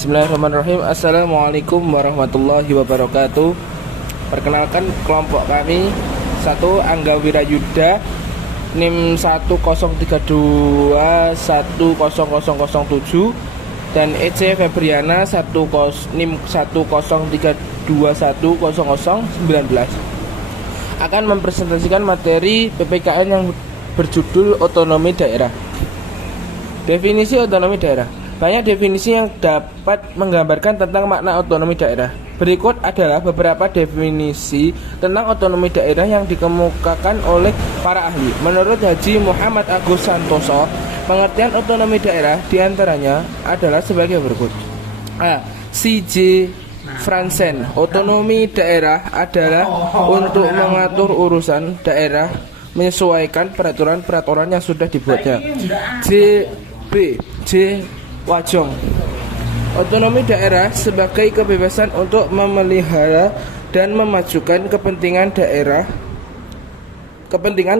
Bismillahirrahmanirrahim. Assalamualaikum warahmatullahi wabarakatuh. Perkenalkan kelompok kami 1 Angga Wirayuda NIM 103210007 dan EC Febriana NIM 103210019 akan mempresentasikan materi PPKN yang berjudul otonomi daerah. Definisi otonomi daerah. Banyak definisi yang dapat menggambarkan tentang makna otonomi daerah. Berikut adalah beberapa definisi tentang otonomi daerah yang dikemukakan oleh para ahli. Menurut Haji Muhammad Agus Santoso, pengertian otonomi daerah diantaranya adalah sebagai berikut. A. C.J. Franzen, otonomi daerah adalah untuk mengatur urusan daerah menyesuaikan peraturan-peraturan yang sudah dibuatnya. J. Wajong, otonomi daerah sebagai kebebasan untuk memelihara dan memajukan kepentingan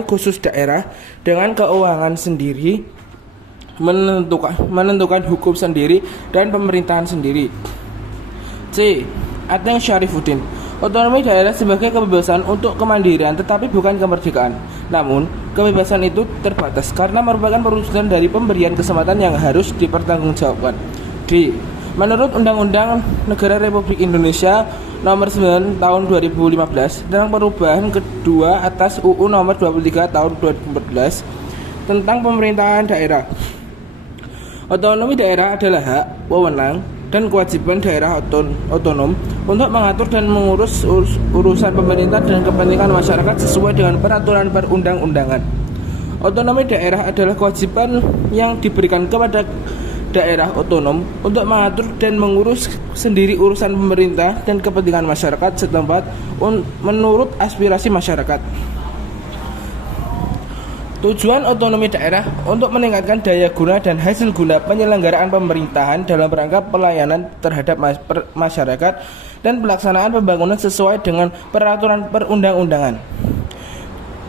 khusus daerah dengan keuangan sendiri, menentukan hukum sendiri dan pemerintahan sendiri. C. Ateng Syarifuddin, otonomi daerah sebagai kebebasan untuk kemandirian tetapi bukan kemerdekaan. Namun, kebebasan itu terbatas karena merupakan perwujudan dari pemberian kesempatan yang harus dipertanggungjawabkan. D. Menurut Undang-Undang Negara Republik Indonesia Nomor 9 Tahun 2015 tentang perubahan kedua atas UU Nomor 23 Tahun 2014 tentang pemerintahan daerah. Otonomi daerah adalah hak, wewenang, dan kewajiban daerah otonom untuk mengatur dan mengurus urusan pemerintah dan kepentingan masyarakat sesuai dengan peraturan perundang-undangan. Otonomi daerah adalah kewajiban yang diberikan kepada daerah otonom untuk mengatur dan mengurus sendiri urusan pemerintah dan kepentingan masyarakat setempat menurut aspirasi masyarakat. Tujuan otonomi daerah untuk meningkatkan daya guna dan hasil guna penyelenggaraan pemerintahan dalam rangka pelayanan terhadap masyarakat dan pelaksanaan pembangunan sesuai dengan peraturan perundang-undangan.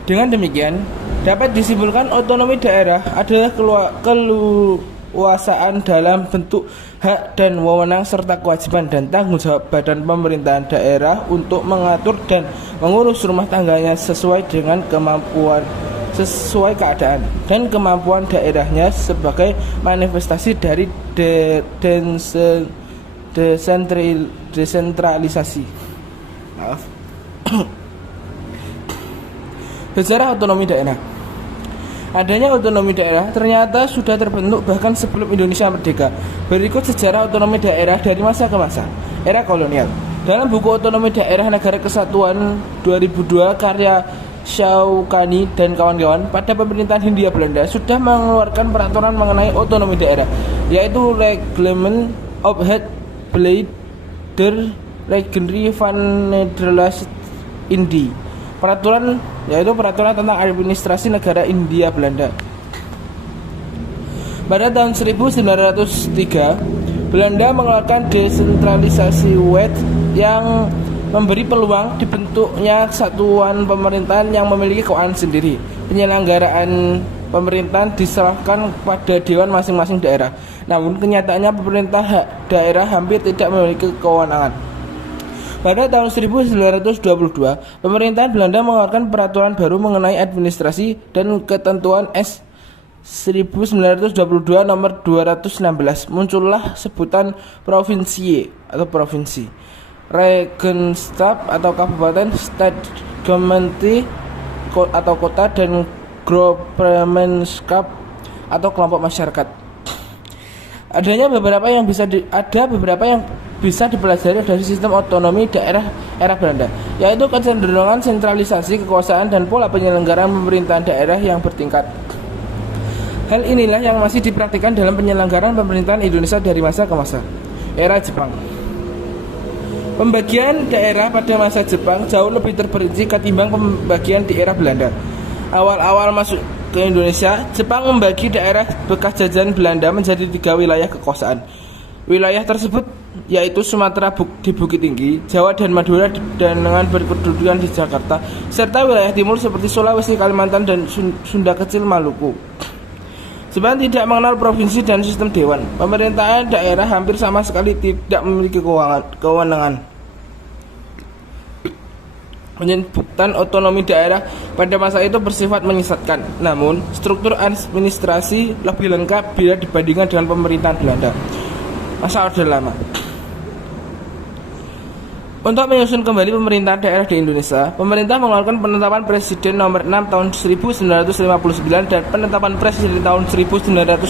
Dengan demikian, dapat disimpulkan otonomi daerah adalah keluasaan dalam bentuk hak dan wewenang serta kewajiban dan tanggung jawab badan pemerintahan daerah untuk mengatur dan mengurus rumah tangganya sesuai keadaan dan kemampuan daerahnya sebagai manifestasi dari desentralisasi. Sejarah otonomi daerah. Adanya otonomi daerah ternyata sudah terbentuk bahkan sebelum Indonesia merdeka. Berikut sejarah otonomi daerah dari masa ke masa. Era kolonial. Dalam buku Otonomi Daerah Negara Kesatuan 2002 karya Syaukani dan kawan-kawan, pada pemerintahan Hindia Belanda sudah mengeluarkan peraturan mengenai otonomi daerah, yaitu Reglement of het Beleid der Regenrie van Nederland Indie. Peraturan tentang administrasi negara Hindia Belanda. Pada tahun 1903, Belanda mengeluarkan desentralisasi wet yang memberi peluang dibentuknya satuan pemerintahan yang memiliki keuangan sendiri. Penyelenggaraan pemerintahan diserahkan pada dewan masing-masing daerah. Namun kenyataannya pemerintah daerah hampir tidak memiliki kewenangan. Pada tahun 1922, pemerintahan Belanda mengeluarkan peraturan baru mengenai administrasi dan ketentuan S 1922 nomor 216. Muncullah sebutan provinsie atau provinsi, Regenstab atau kabupaten, Stadtgemeente atau kota, dan Großgemeinschaft atau kelompok masyarakat. Ada beberapa yang bisa dipelajari dari sistem otonomi daerah era Belanda, yaitu kecenderungan sentralisasi kekuasaan dan pola penyelenggaraan pemerintahan daerah yang bertingkat. Hal inilah yang masih dipraktikkan dalam penyelenggaraan pemerintahan Indonesia dari masa ke masa. Era Jepang. Pembagian daerah pada masa Jepang jauh lebih terperinci ketimbang pembagian di era Belanda. Awal-awal masuk ke Indonesia, Jepang membagi daerah bekas jajahan Belanda menjadi 3 wilayah kekuasaan. Wilayah tersebut yaitu Sumatera di Bukit Tinggi, Jawa dan Madura dengan berkedudukan di Jakarta, serta wilayah timur seperti Sulawesi, Kalimantan, dan Sunda Kecil, Maluku. Sebenarnya tidak mengenal provinsi dan sistem dewan. Pemerintahan daerah hampir sama sekali tidak memiliki kewenangan. Penyebutan otonomi daerah pada masa itu bersifat menyesatkan. Namun, struktur administrasi lebih lengkap bila dibandingkan dengan pemerintahan Belanda masa Orde Lama. Untuk menyusun kembali pemerintahan daerah di Indonesia, pemerintah mengeluarkan penetapan Presiden nomor 6 tahun 1959 dan penetapan Presiden tahun 1960.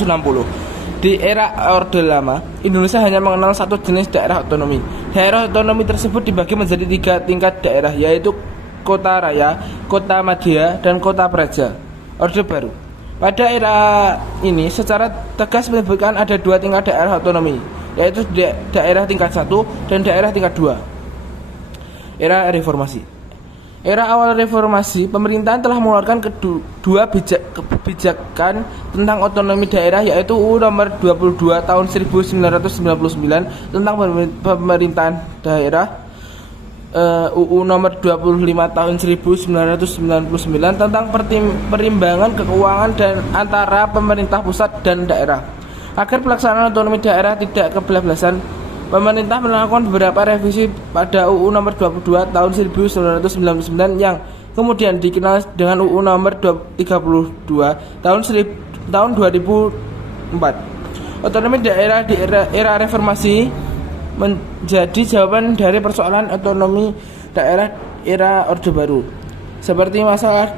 Di era Orde Lama, Indonesia hanya mengenal satu jenis daerah otonomi. Daerah otonomi tersebut dibagi menjadi 3 tingkat daerah, yaitu Kota Raya, Kota Madya, dan Kota Praja. Orde Baru. Pada era ini secara tegas menyebutkan ada 2 tingkat daerah otonomi, yaitu daerah tingkat 1 dan daerah tingkat 2. Era Reformasi. Era awal reformasi, pemerintahan telah mengeluarkan kedua kebijakan tentang otonomi daerah, yaitu UU nomor 22 tahun 1999 tentang pemerintahan daerah, UU nomor 25 tahun 1999 tentang perimbangan keuangan dan antara pemerintah pusat dan daerah. Agar pelaksanaan otonomi daerah tidak kebablasan, pemerintah melakukan beberapa revisi pada UU nomor 22 tahun 1999 yang kemudian dikenal dengan UU nomor 32 tahun 2004. Otonomi daerah di era reformasi menjadi jawaban dari persoalan otonomi daerah era Orde Baru, seperti masalah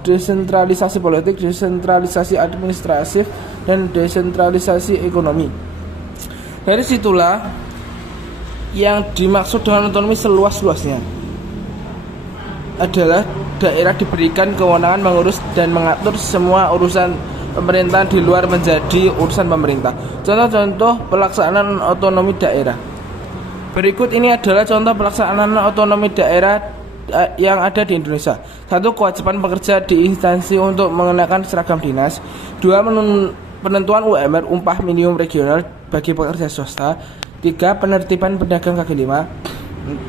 desentralisasi politik, desentralisasi administratif, dan desentralisasi ekonomi. Dari situlah yang dimaksud dengan otonomi seluas-luasnya adalah daerah diberikan kewenangan mengurus dan mengatur semua urusan pemerintahan di luar menjadi urusan pemerintah. Contoh-contoh pelaksanaan otonomi daerah. Berikut ini adalah contoh pelaksanaan otonomi daerah yang ada di Indonesia. 1. Kewajiban pekerja di instansi untuk mengenakan seragam dinas. 2. Penentuan UMR upah minimum regional bagi pekerja swasta. 3. Penertiban pedagang kaki lima.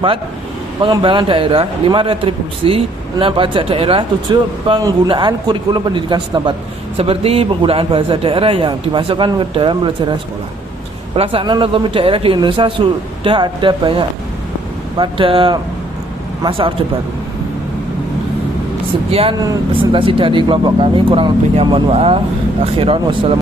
4. Pengembangan daerah. 5. Retribusi. 6. Pajak daerah. 7. Penggunaan kurikulum pendidikan setempat, seperti penggunaan bahasa daerah yang dimasukkan ke dalam pelajaran sekolah. Pelaksanaan otonomi daerah di Indonesia sudah ada banyak pada masa Orde Baru. Sekian presentasi dari kelompok kami, kurang lebihnya mohon maaf. Akhiran wassalamualaikum.